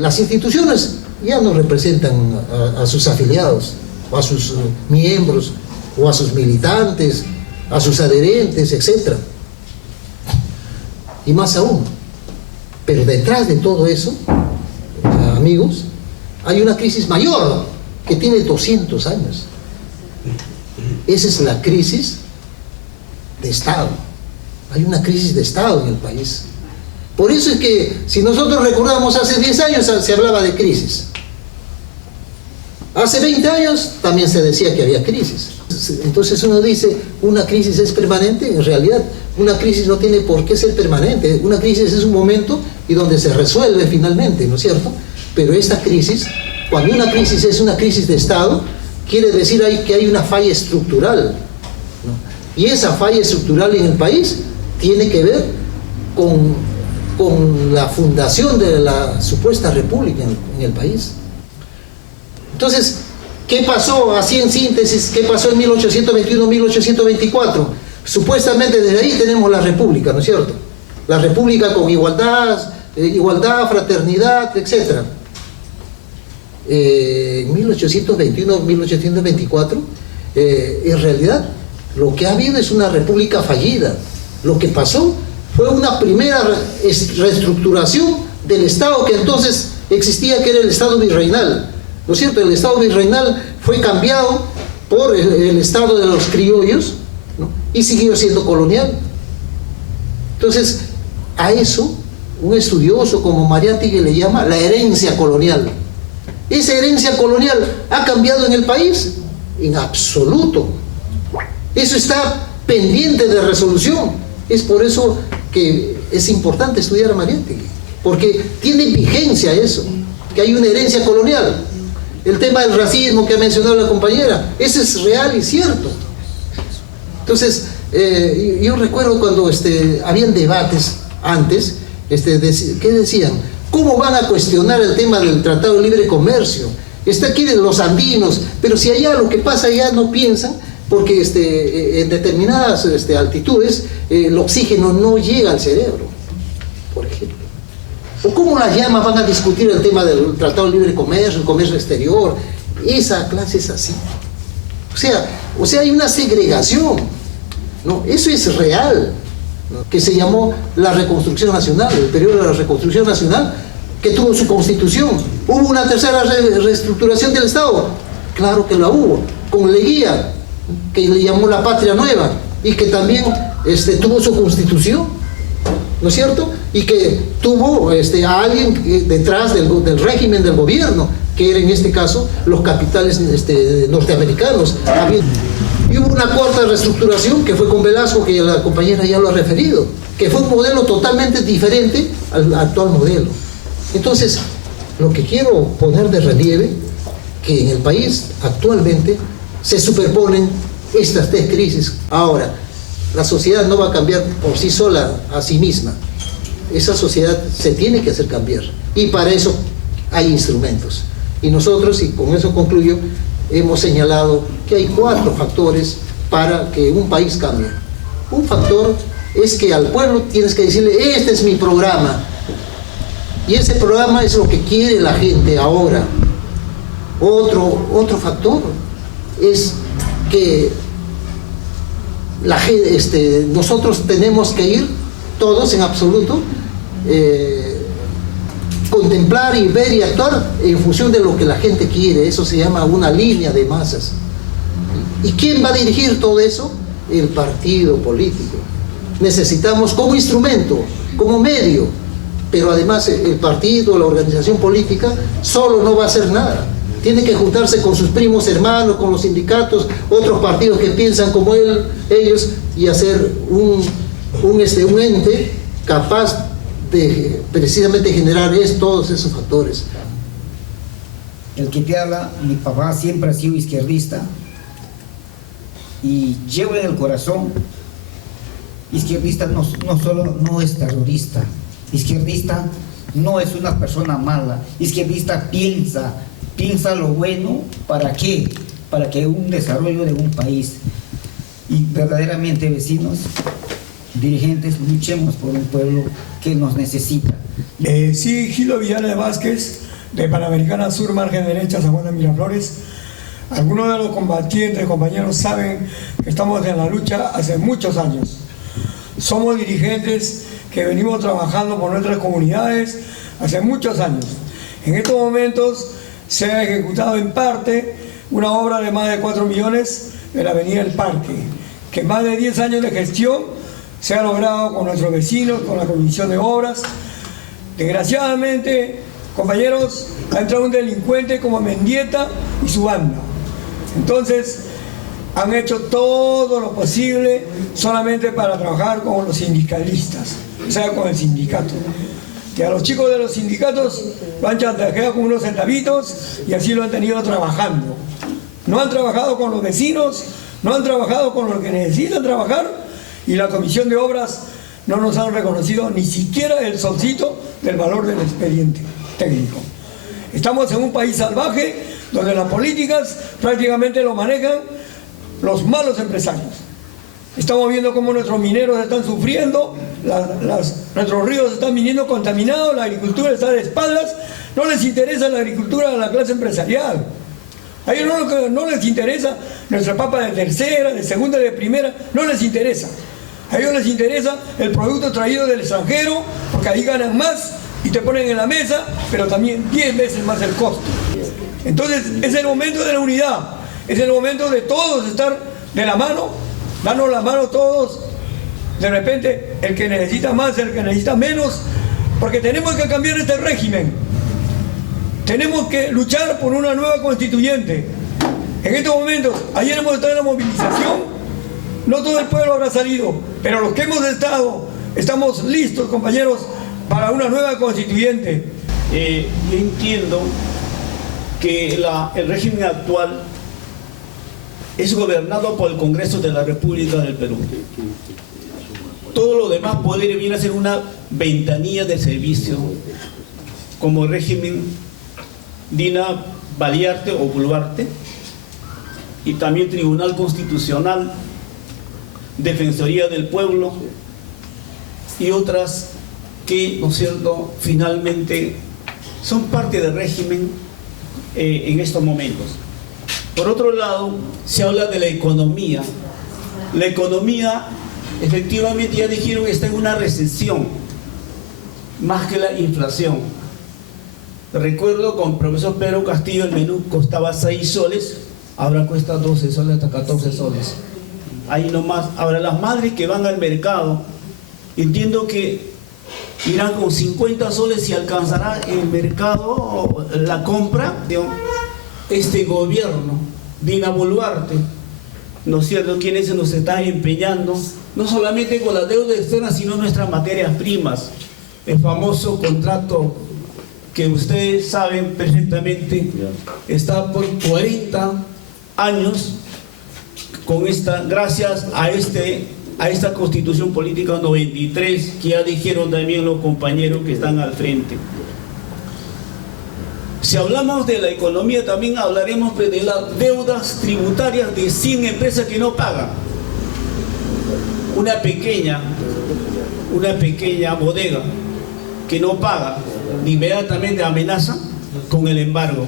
las instituciones ya no representan a sus afiliados, o a sus miembros, o a sus militantes, a sus adherentes, etc. Y más aún, pero detrás de todo eso, amigos, hay una crisis mayor que tiene 200 años. Esa es la crisis de Estado. Hay una crisis de Estado en el país. Por eso es que, si nosotros recordamos, hace 10 años se hablaba de crisis. Hace 20 años también se decía que había crisis. Entonces uno dice, ¿una crisis es permanente? En realidad, una crisis no tiene por qué ser permanente. Una crisis es un momento y donde se resuelve finalmente, ¿no es cierto? Pero esta crisis, cuando una crisis es una crisis de Estado, quiere decir que hay una falla estructural, ¿no? Y esa falla estructural en el país tiene que ver con con la fundación de la supuesta república en el país. Entonces, ¿qué pasó? Así en síntesis, ¿qué pasó en 1821-1824? Supuestamente desde ahí tenemos la república, ¿no es cierto? La república con igualdad, fraternidad, etc. En 1821-1824, en realidad, lo que ha habido es una república fallida. Lo que pasó fue una primera reestructuración del Estado que entonces existía, que era el Estado virreinal, ¿no es cierto? El Estado virreinal fue cambiado por el Estado de los criollos, ¿no? Y siguió siendo colonial. Entonces, a eso un estudioso como Mariátegui le llama la herencia colonial. ¿Esa herencia colonial ha cambiado en el país? En absoluto. Eso está pendiente de resolución. Es por eso que es importante estudiar a Mariátegui, porque tiene vigencia eso, que hay una herencia colonial. El tema del racismo que ha mencionado la compañera, ese es real y cierto. Entonces, yo recuerdo cuando habían debates antes, ¿qué decían? ¿Cómo van a cuestionar el tema del Tratado de Libre Comercio? Está aquí de los andinos, pero si allá lo que pasa allá no piensan, porque en determinadas altitudes el oxígeno no llega al cerebro, por ejemplo. ¿O cómo las llamas van a discutir el tema del Tratado de Libre Comercio, el comercio exterior? Esa clase es así. O sea, hay una segregación, ¿no? Eso es real, ¿no? Que se llamó la Reconstrucción Nacional, el periodo de la Reconstrucción Nacional, que tuvo su constitución. ¿Hubo una tercera reestructuración del Estado? Claro que la hubo, con Leguía, que le llamó la Patria Nueva, y que también tuvo su constitución, ¿no es cierto? Y que tuvo a alguien detrás del régimen del gobierno, que era en este caso los capitales norteamericanos. Y hubo una cuarta reestructuración que fue con Velasco, que la compañera ya lo ha referido, que fue un modelo totalmente diferente al actual modelo. Entonces, lo que quiero poner de relieve, que en el país actualmente se superponen estas tres crisis. Ahora, la sociedad no va a cambiar por sí sola a sí misma. Esa sociedad se tiene que hacer cambiar, y para eso hay instrumentos. Y nosotros, y con eso concluyo, hemos señalado que hay 4 factores para que un país cambie. Un factor es que al pueblo tienes que decirle: este es mi programa, y ese programa es lo que quiere la gente ahora. Otro factor es que nosotros tenemos que ir todos en absoluto, contemplar y ver y actuar en función de lo que la gente quiere. Eso se llama una línea de masas. ¿Y quién va a dirigir todo eso? El partido político. Necesitamos como instrumento, como medio, pero además el partido, la organización política solo no va a hacer nada. Tiene que juntarse con sus primos hermanos, con los sindicatos, otros partidos que piensan como ellos, y hacer un ente capaz de precisamente generar todos esos factores. El que te habla, mi papá siempre ha sido izquierdista, y llevo en el corazón: izquierdista no es terrorista, izquierdista no es una persona mala, izquierdista piensa lo bueno. ¿Para qué? Para que un desarrollo de un país. Y verdaderamente, vecinos, dirigentes, luchemos por un pueblo que nos necesita. Sí, Gildo Villanueva Vázquez, de Panamericana Sur, margen derecha, San Juan de Miraflores. Algunos de los combatientes, compañeros, saben que estamos en la lucha hace muchos años. Somos dirigentes que venimos trabajando por nuestras comunidades hace muchos años. En estos momentos se ha ejecutado en parte una obra de más de 4 millones de la Avenida del Parque, que más de 10 años de gestión se ha logrado con nuestros vecinos, con la Comisión de Obras. Desgraciadamente, compañeros, ha entrado un delincuente como Mendieta y su banda. Entonces, han hecho todo lo posible solamente para trabajar con los sindicalistas, o sea, con el sindicato. Que a los chicos de los sindicatos lo han chantajeado con unos centavitos, y así lo han tenido trabajando. No han trabajado con los vecinos, no han trabajado con los que necesitan trabajar, y la Comisión de Obras no nos han reconocido ni siquiera el solcito del valor del expediente técnico. Estamos en un país salvaje donde las políticas prácticamente lo manejan los malos empresarios. Estamos viendo cómo nuestros mineros están sufriendo, nuestros ríos están viniendo contaminados, la agricultura está de espaldas. No les interesa la agricultura a la clase empresarial. A ellos no les interesa nuestra papa de tercera, de segunda, de primera, no les interesa. A ellos les interesa el producto traído del extranjero, porque ahí ganan más y te ponen en la mesa, pero también 10 veces más el costo. Entonces es el momento de la unidad, es el momento de todos estar de la mano, darnos la mano todos. De repente el que necesita más, el que necesita menos, porque tenemos que cambiar este régimen. Tenemos que luchar por una nueva constituyente. En estos momentos, ayer hemos estado en la movilización, no todo el pueblo habrá salido, pero los que hemos estado, estamos listos, compañeros, para una nueva constituyente. Yo entiendo que el régimen actual es gobernado por el Congreso de la República del Perú. Todo lo demás poder viene a ser una ventanilla de servicio, como el régimen Dina Boluarte o Boluarte, y también Tribunal Constitucional, Defensoría del Pueblo y otras que, ¿no es cierto?, finalmente son parte del régimen en estos momentos. Por otro lado, se habla de la economía. La economía, efectivamente, ya dijeron que está en una recesión, más que la inflación. Recuerdo con el profesor Pedro Castillo el menú costaba 6 soles, ahora cuesta 12 soles hasta 14 soles. Ahí nomás. Ahora las madres que van al mercado, entiendo que irán con 50 soles y alcanzará el mercado la compra. Este gobierno, Dina Boluarte, ¿no es cierto?, quienes se nos están empeñando, no solamente con la deuda externa, sino nuestras materias primas. El famoso contrato que ustedes saben perfectamente, está por 40 años con gracias a esta Constitución Política 93, que ya dijeron también los compañeros que están al frente. Si hablamos de la economía, también hablaremos de las deudas tributarias de 100 empresas que no pagan. Una pequeña bodega que no paga, inmediatamente amenaza con el embargo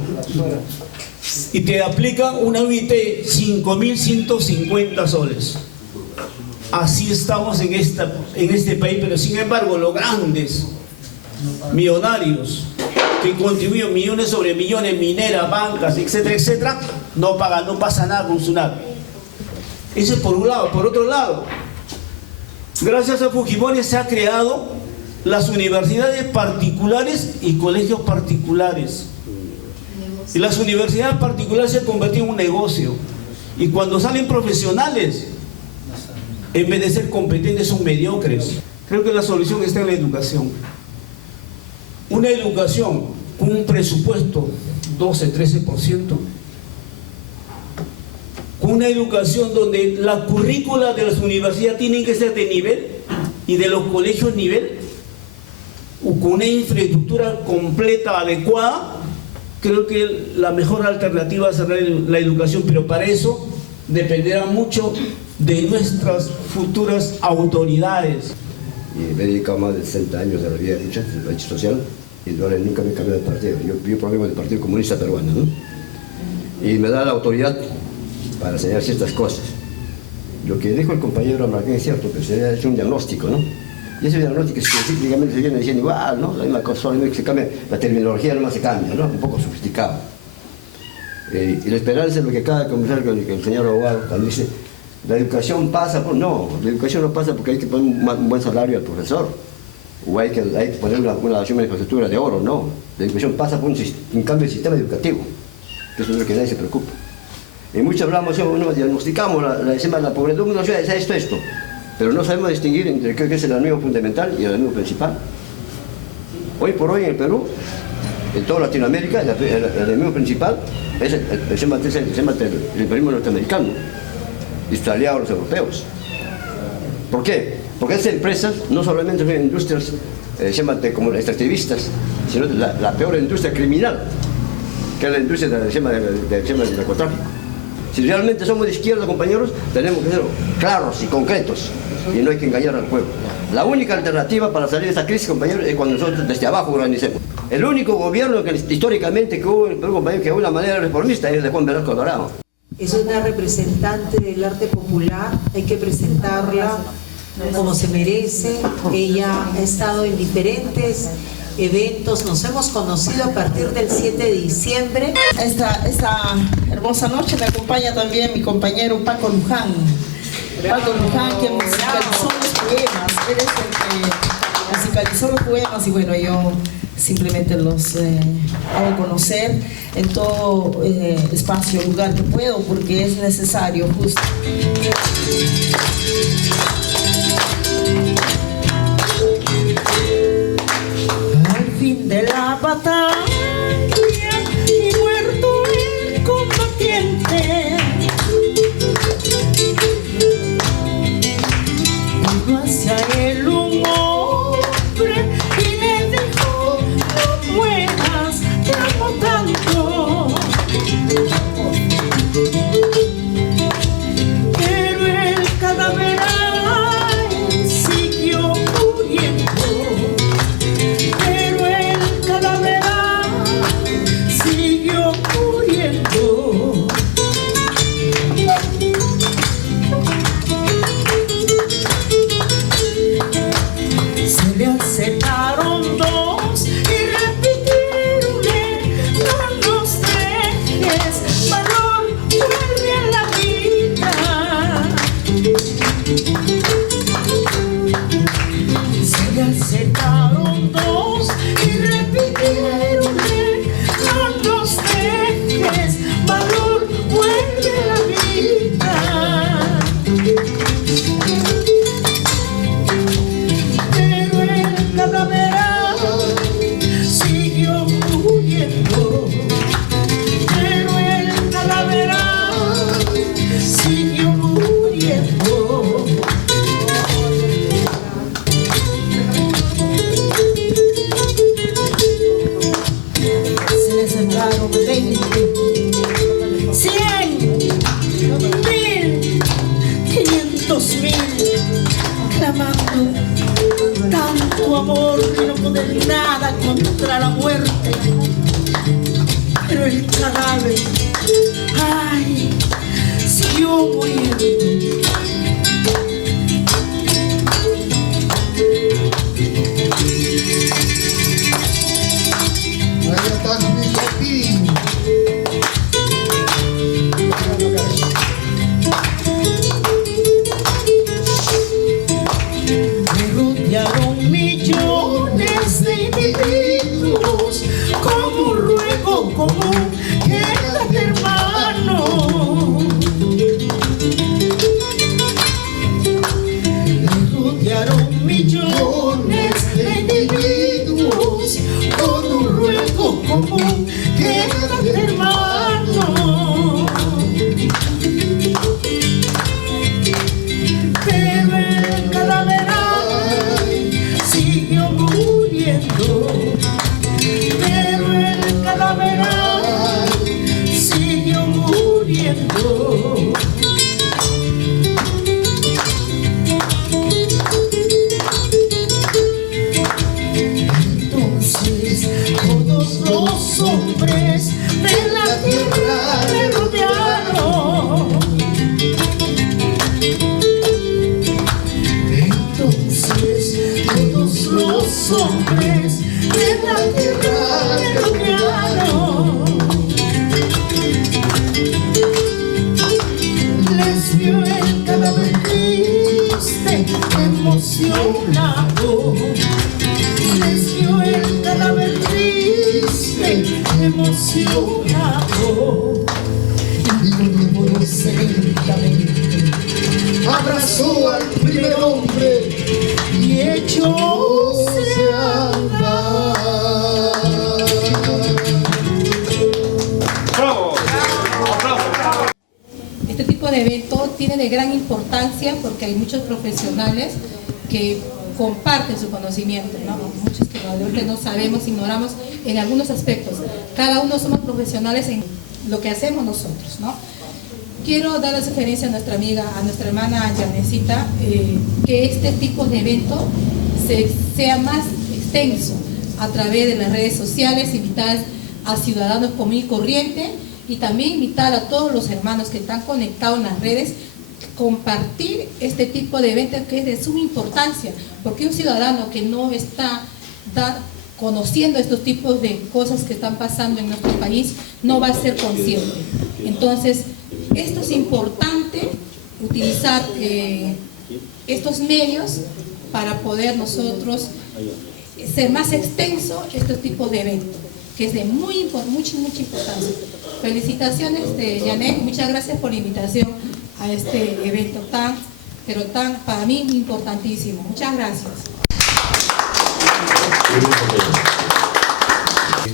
y te aplica una UIT 5.150 soles. Así estamos en este país, pero sin embargo los grandes millonarios que contribuyen millones sobre millones, mineras, bancas, etcétera, etcétera, no pagan, no pasa nada con SUNAT. Eso es por un lado. Por otro lado, gracias a Fujimori se ha creado las universidades particulares y colegios particulares. Y las universidades particulares se han convertido en un negocio. Y cuando salen profesionales, en vez de ser competentes, son mediocres. Creo que la solución está en la educación. Una educación con un presupuesto 12-13%, con una educación donde la currícula de las universidades tienen que ser de nivel y de los colegios nivel, con una infraestructura completa, adecuada. Creo que la mejor alternativa será la educación, pero para eso dependerá mucho de nuestras futuras autoridades. Y me he dedicado más de 60 años de la vida de lucha social, y nunca me he cambiado de partido. Yo vivo problema del Partido Comunista Peruano, ¿no? Y me da la autoridad para enseñar ciertas cosas. Lo que dijo el compañero Martín es cierto, que se ha hecho un diagnóstico, ¿no? Y ese diagnóstico específicamente se viene diciendo igual, ¿no? La misma cosa, solamente que se cambia, la terminología nomás se cambia, ¿no? Un poco sofisticado. Y la esperanza es lo que acaba de conversar con el señor abogado, cuando dice, la educación pasa por... No, la educación no pasa porque hay que poner un buen salario al profesor, o hay que poner una infraestructura de oro, no. La educación pasa por un cambio del sistema educativo, que eso es lo que nadie se preocupa. Y muchos hablamos, no, diagnosticamos la pobreza, no sé, esto, pero no sabemos distinguir entre qué es el enemigo fundamental y el enemigo principal. Hoy por hoy en el Perú, en toda Latinoamérica, el enemigo principal es el imperialismo norteamericano, y está aliado a los europeos. ¿Por qué? Porque estas empresas no solamente son industrias como extractivistas, sino la peor industria criminal, que es la industria del narcotráfico. Si realmente somos de izquierda, compañeros, tenemos que ser claros y concretos, y no hay que engañar al pueblo. La única alternativa para salir de esta crisis, compañeros, es cuando nosotros desde abajo organicemos. El único gobierno que históricamente que hubo en el Perú, compañeros, que de una manera reformista es el de Juan Velasco Alvarado. Es una representante del arte popular, hay que presentarla como se merece. Ella ha estado en diferentes eventos, nos hemos conocido a partir del 7 de diciembre. Esta hermosa noche me acompaña también mi compañero Paco Luján. Paco Luján, quien musicalizó los poemas. Él es el que musicalizó los poemas y bueno, yo simplemente los hago conocer en todo espacio, lugar que puedo, porque es necesario justo. Al fin de la batalla y muerto el combatiente, iba hacia él un hombre y le dijo: no mueras, te amo tanto. Pero el cadáver siguió muriendo. Pero el cadáver siguió muriendo. Se le acercaron dos y repitieronle: no nos dejes, valor, vuelve a la vida. Se le acercaron dos y repitieronle: no nos dejes, valor, vuelve a la vida. Pero el cadáver siguió muriendo. Pero el cadáver siguió muriendo. Se le acercaron 20, 100, 1000, 500.000, clamando tanto amor que no poder nada contra la muerte. Pero el cadáver, ay, siguió muriendo. Me rodearon millones de individuos como un ruego común. Quédate, hermano. Me rodearon millones de individuos con un ruego común. Quédate, hermano. Pero el cadáver siguió muriendo. Pero el cadáver siguió muriendo. Entonces todos los hombres de la tierra le rodearon. Entonces todos los hombres de la tierra le rodearon. Les vio el cadáver triste, emocionado. Les vio el cadáver triste, emocionado. Y con lentamente abrazó al primer hombre y echóse a andar. Este tipo de evento tiene de gran importancia porque hay muchos profesionales que comparten su conocimiento, ¿no? Muchos que no sabemos, ignoramos en algunos aspectos. Cada uno somos profesionales en lo que hacemos nosotros, ¿no? Quiero dar la sugerencia a nuestra amiga, a nuestra hermana Yanecita, que este tipo de evento sea más extenso a través de las redes sociales, invitar a ciudadanos común y corriente y también invitar a todos los hermanos que están conectados en las redes, compartir este tipo de eventos que es de suma importancia, porque un ciudadano que no está conociendo estos tipos de cosas que están pasando en nuestro país no va a ser consciente. Entonces, esto es importante, utilizar estos medios para poder nosotros ser más extenso estos tipos de eventos, que es de mucha importancia. Felicitaciones, Janet, muchas gracias por la invitación a este evento tan, para mí, importantísimo. Muchas gracias.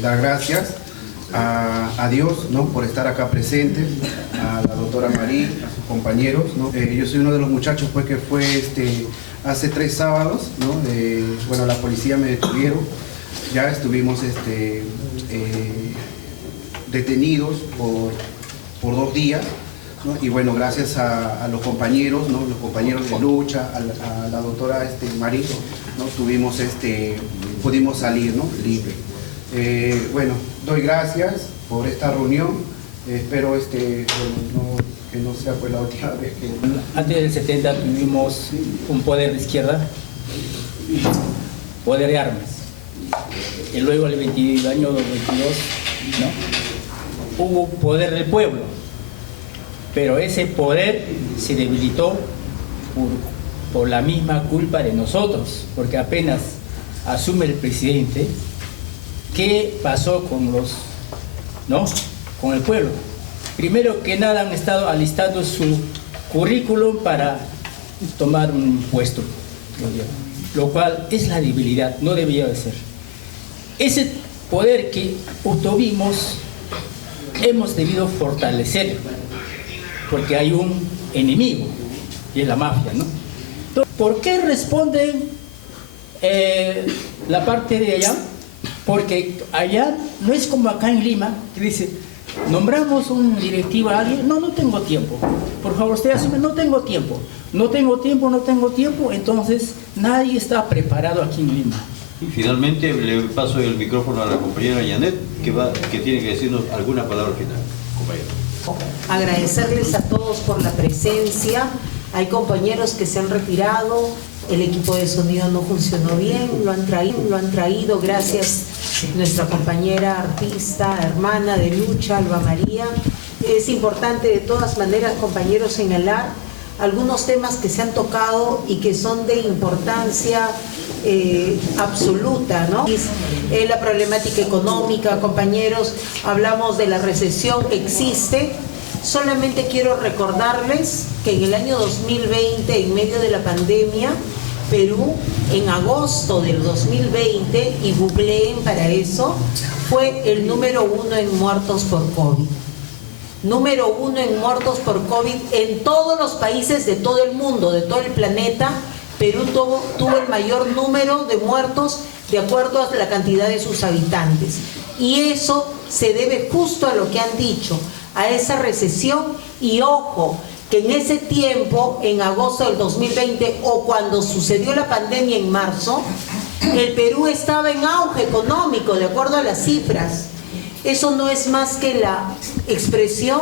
Dar gracias a Dios, ¿no?, por estar acá presente, a la doctora Marí, a sus compañeros, ¿no? Yo soy uno de los muchachos pues, que fue hace 3 sábados, ¿no? Bueno, la policía me detuvieron, ya estuvimos detenidos por 2 días, ¿no? Y bueno, gracias a los compañeros, ¿no?, los compañeros de lucha, a la doctora Marí, ¿no?, pudimos salir, ¿no?, libre. Bueno, doy gracias por esta reunión, espero que no sea pues la última vez que... Antes del 70 tuvimos un poder de izquierda, poder de armas, y luego el año 22, ¿no?, hubo poder del pueblo, pero ese poder se debilitó por la misma culpa de nosotros, porque apenas asume el presidente, ¿qué pasó con el pueblo? Primero que nada han estado alistando su currículum para tomar un puesto, lo cual es la debilidad, no debía de ser. Ese poder que obtuvimos hemos debido fortalecer, porque hay un enemigo, y es la mafia, ¿no? ¿Por qué responden la parte de allá? Porque allá no es como acá en Lima, que dice, nombramos un directivo a alguien, no tengo tiempo, por favor usted asume, no tengo tiempo, entonces nadie está preparado aquí en Lima. Y finalmente le paso el micrófono a la compañera Janet, que tiene que decirnos alguna palabra final, compañero. Agradecerles a todos por la presencia. Hay compañeros que se han retirado, el equipo de sonido no funcionó bien, lo han traído gracias a nuestra compañera artista, hermana de lucha, Alba María. Es importante de todas maneras, compañeros, señalar algunos temas que se han tocado y que son de importancia absoluta, ¿no? La problemática económica, compañeros, hablamos de la recesión que existe. Solamente quiero recordarles que en el año 2020, en medio de la pandemia, Perú, en agosto del 2020, y googleen para eso, fue el número 1 en muertos por COVID. Número 1 en muertos por COVID en todos los países de todo el mundo, de todo el planeta. Perú tuvo el mayor número de muertos de acuerdo a la cantidad de sus habitantes. Y eso se debe justo a lo que han dicho, a esa recesión. Y ojo, que en ese tiempo, en agosto del 2020, o cuando sucedió la pandemia en marzo, el Perú estaba en auge económico, de acuerdo a las cifras. Eso no es más que la expresión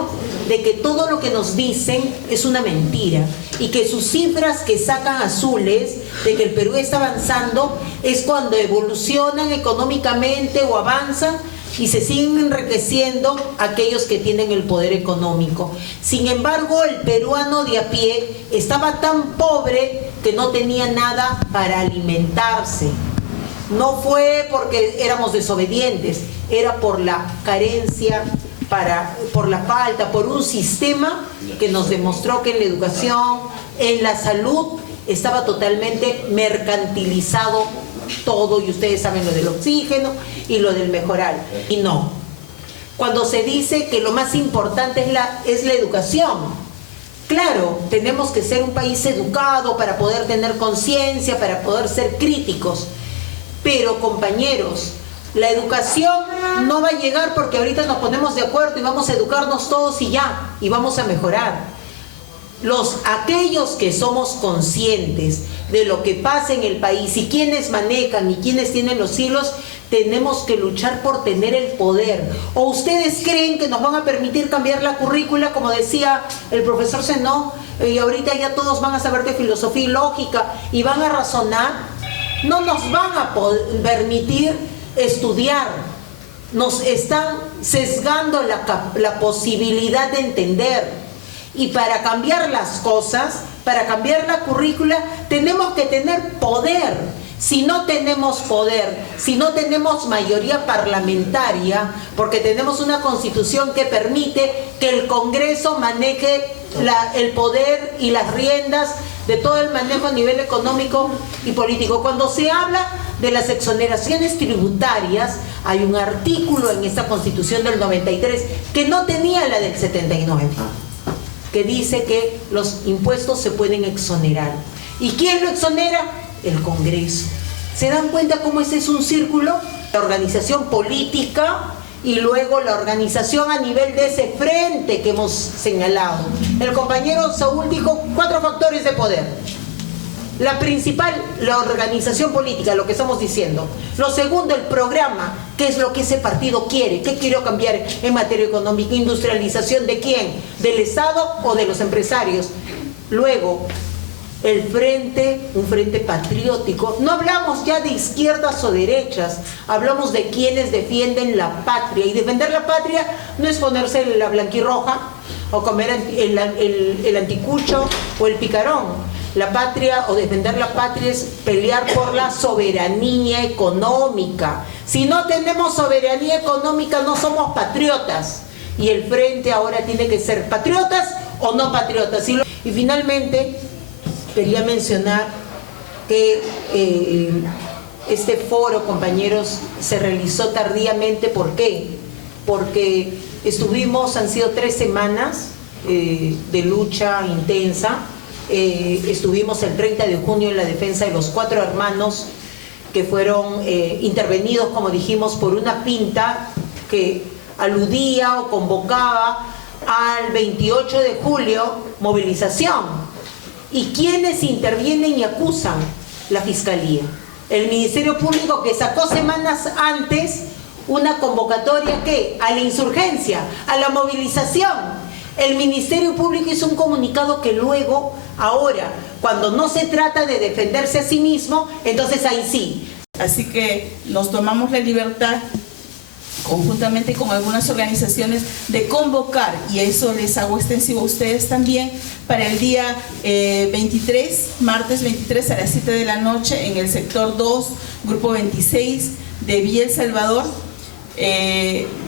de que todo lo que nos dicen es una mentira y que sus cifras que sacan azules de que el Perú está avanzando es cuando evolucionan económicamente o avanzan y se siguen enriqueciendo aquellos que tienen el poder económico. Sin embargo, el peruano de a pie estaba tan pobre que no tenía nada para alimentarse. No fue porque éramos desobedientes, era por la carencia, por la falta, por un sistema que nos demostró que en la educación, en la salud, estaba totalmente mercantilizado todo, y ustedes saben lo del oxígeno y lo del mejorar. Y no. Cuando se dice que lo más importante es la educación, Claro, tenemos que ser un país educado para poder tener conciencia, para poder ser críticos, pero compañeros, la educación no va a llegar porque ahorita nos ponemos de acuerdo y vamos a educarnos todos y ya, y vamos a mejorar. Aquellos que somos conscientes de lo que pasa en el país y quienes manejan y quienes tienen los hilos, tenemos que luchar por tener el poder. ¿O ustedes creen que nos van a permitir cambiar la currícula, como decía el profesor Zenó, y ahorita ya todos van a saber de filosofía y lógica y van a razonar? No nos van a permitir estudiar, nos están sesgando la posibilidad de entender. Y para cambiar las cosas, para cambiar la currícula, tenemos que tener poder. Si no tenemos poder, si no tenemos mayoría parlamentaria, porque tenemos una constitución que permite que el Congreso maneje el poder y las riendas de todo el manejo a nivel económico y político. Cuando se habla de las exoneraciones tributarias, hay un artículo en esta constitución del 93 que no tenía la del 79. Que dice que los impuestos se pueden exonerar. ¿Y quién lo exonera? El Congreso. ¿Se dan cuenta cómo ese es un círculo? La organización política y luego la organización a nivel de ese frente que hemos señalado. El compañero Saúl dijo 4 factores de poder. La principal, la organización política, lo que estamos diciendo. Lo segundo, el programa, qué es lo que ese partido quiere, qué quiere cambiar en materia económica, industrialización de quién, del Estado o de los empresarios. Luego, el frente, un frente patriótico. No hablamos ya de izquierdas o derechas, hablamos de quienes defienden la patria. Y defender la patria no es ponerse la blanquirroja o comer el anticucho o el picarón. La patria o defender la patria es pelear por la soberanía económica. Si no tenemos soberanía económica no somos patriotas. Y el frente ahora tiene que ser patriotas o no patriotas. Y finalmente quería mencionar que este foro, compañeros, se realizó tardíamente. ¿Por qué? Porque han sido 3 semanas de lucha intensa. Estuvimos el 30 de junio en la defensa de los 4 hermanos que fueron intervenidos, como dijimos, por una pinta que aludía o convocaba al 28 de julio, movilización. ¿Y quiénes intervienen y acusan? La Fiscalía. El Ministerio Público, que sacó semanas antes una convocatoria ¿qué? A la insurgencia, a la movilización. El Ministerio Público hizo un comunicado que luego, ahora, cuando no se trata de defenderse a sí mismo, entonces ahí sí. Así que nos tomamos la libertad, conjuntamente con algunas organizaciones, de convocar, y eso les hago extensivo a ustedes también, para el día 23, martes 23 a las 7 de la noche, en el sector 2, grupo 26 de Villa El Salvador,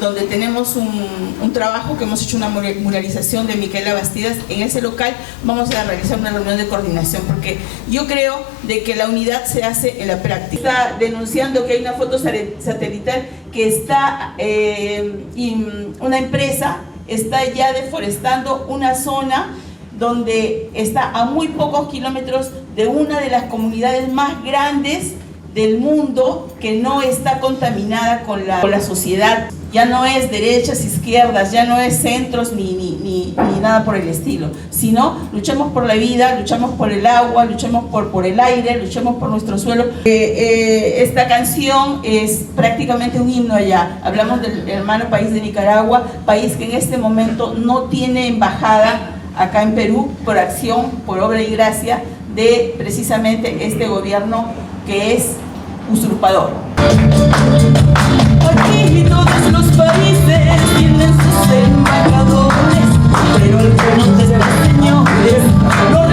donde tenemos un trabajo que hemos hecho, una muralización de Micaela Bastidas. En ese local vamos a realizar una reunión de coordinación, porque yo creo de que la unidad se hace en la práctica. Está denunciando que hay una foto satelital que está, una empresa está ya deforestando una zona donde está a muy pocos kilómetros de una de las comunidades más grandes del mundo, que no está contaminada con la sociedad. Ya no es derechas, izquierdas, ya no es centros ni nada por el estilo, sino luchamos por la vida, luchamos por el agua, luchamos por el aire, luchamos por nuestro suelo. Esta canción es prácticamente un himno allá. Hablamos del hermano país de Nicaragua, país que en este momento no tiene embajada acá en Perú, por acción, por obra y gracia de precisamente este gobierno que es usurpador. Aquí todos los países tienen sus embajadores, pero el pueblo de los señores no